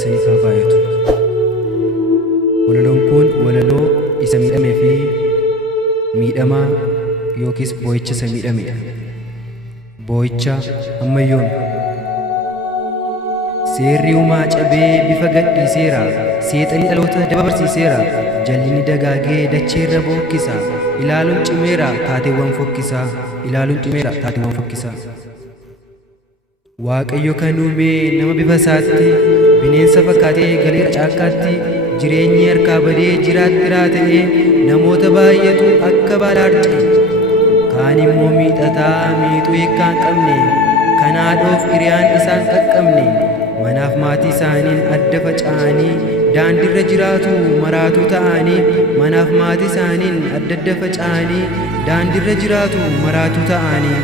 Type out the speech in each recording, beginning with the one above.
keessanii haa baay'atu. Walaloon kun walaloo isa miidhamee fi miidhamaa yookiis boo'icha isa miidhamedha. Boo'icha amma yoom? Seerri uumaa cabee bifa gadhiiseera, seexanii dhaloota daba barsiiseera, jal'inni dagaagee dacheerra bookkisa, ilaaluun cimeera taateewwan fokkisa, ilaaluun cimeera taateewwan fokkisa. Waaqayyo kan uume nama bifa isaatti, bineensa fakkaatee galeera caakkaatti, jireenyi harkaa badee jiraattiraa ta'ee namoota baay'atu akka baala harca'e. Kaan immoo miidhataa miixuu hiikkaa hin qabne, kan haadhoof hiriyaan isaan qaqqabne, manaaf maatii isaaniin adda faca'anii daandiirra jiraatu maraatuu ta'anii, manaaf maatii isaaniin adda faca'anii daandiirra jiraatu maraatuu ta'anii.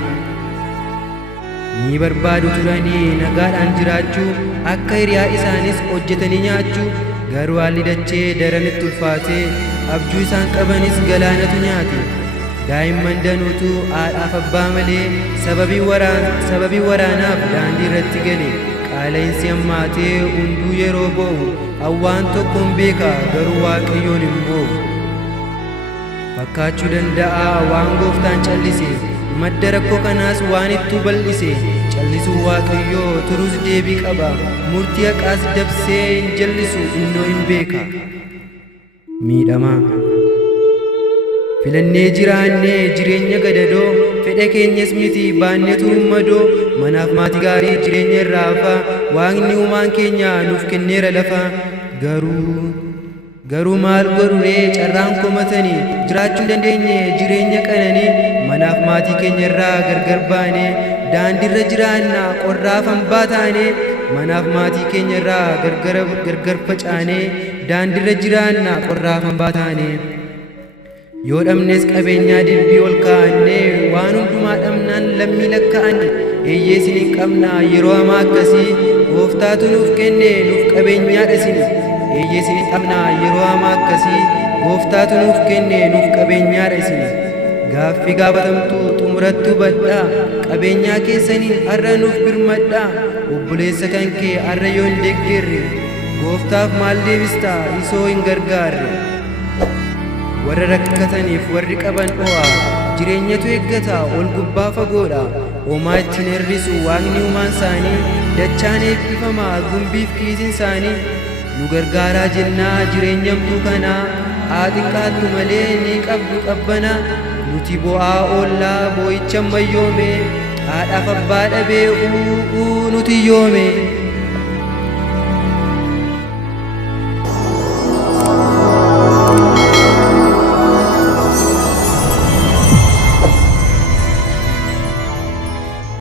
Ni barbaadu turanii nagaadhaan jiraachuu, akka hiriyaa isaanis hojjetanii nyaachuu, garuu haalli dachee daranitti ulfaatee abjuu isaan qabanis galaanatu nyaate. Daa'imman danuutu haadhaaf abbaa malee sababii waraanaaf daandii irratti gale. Qaala'insi hammaatee hunduu yeroo boo'u hawwaan tokkoon beeka garuu Waaqayyoon hin boo'u. Fakkaachuu danda'a waan Gooftaan callise, madda rakkoo kanaas waan ittuu bal'ise. Callisuun Waaqayyoo turuus deebii qaba, murtii haqaas dabsee hin jallisu innoo hin beeka. Miidhamaa filannee jiraannee jireenya gadadoo, fedha keenyas miti baannee turummadoo, manaaf maatii gaarii jireenya irraa hafa, Waaqni uumaan keenya nuuf kenneera lafa. Garuu maal godhuree carraan komatanii jiraachuu hin dandeenye jireenya qananii, manaaf maatii keenya irraa gargar baanee daandiirra jiraanna qorraaf hambaa taanee, manaaf maatii keenya irraa gargar facaanee daandiirra jiraanna qorraaf hambaa taanee. Yoo dhabnes qabeenyaa dilbii ol kaa'annee waan hundumaa dhabnaan lammii lakkaa'anne, eeyyee isin hin qabna yeroo hamaa akkasii Gooftaatu nuuf kenne nuuf qabeenyaadha isin. Eeyyee isin hin qabna yeroo hamaa akkasii Gooftaatu nuuf kenne nuuf qabeenyaadha isin. Gaaffii gaafatamtu xumuratti hubadhaa, qabeenyaa keessaniin har'a nuuf birmadhaa. Obboleessa kan kee har'a yoo hin deeggerre Gooftaaf maal deebista isoo hin gargaarre. Warra rakkataniif warri qaban dho'a, jireenyatu eeggata ol gubbaa fagoodha. Homaa ittiin hir'isu Waaqni uumaan isaanii, dachaan eebbifama gumbiif kiisiin isaanii. Nu gargaaraa jennaa jireenyamtuu kanaa, haa xiqqaattu malee ni qabdu qabbana. Nuti bo'aa oollaa boo'icha ammayyoome, haadhaaf abbaa dhabee nuti yoome.